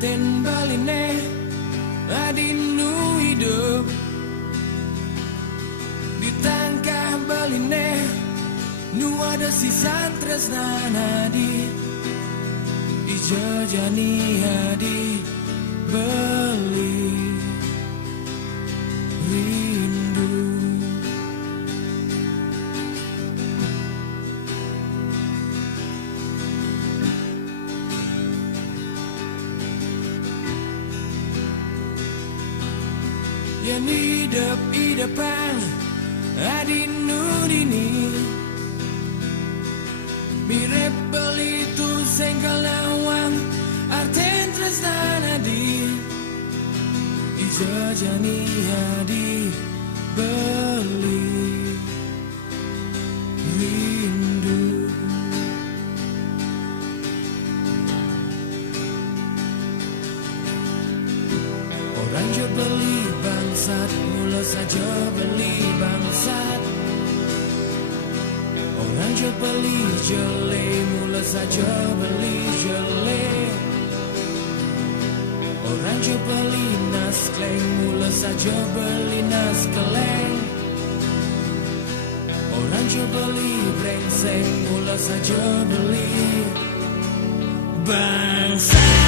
ten baline adinu hidup ditangkah baline nu ada sisa tresna nadi dijajani hadi beli rindu. Yang hidup-hidupan adinu dini mirip beli tu sengkal lawang arten tresna nadi dijajani hadi beli rindu. Orang je beli bangsat, mula saja beli bangsat. Orang je beli jele, mula saja beli jele. Orang je beli naskeleng, mula saja beli naskeleng. Orang je beli brengsek, mula saja beli bangsat.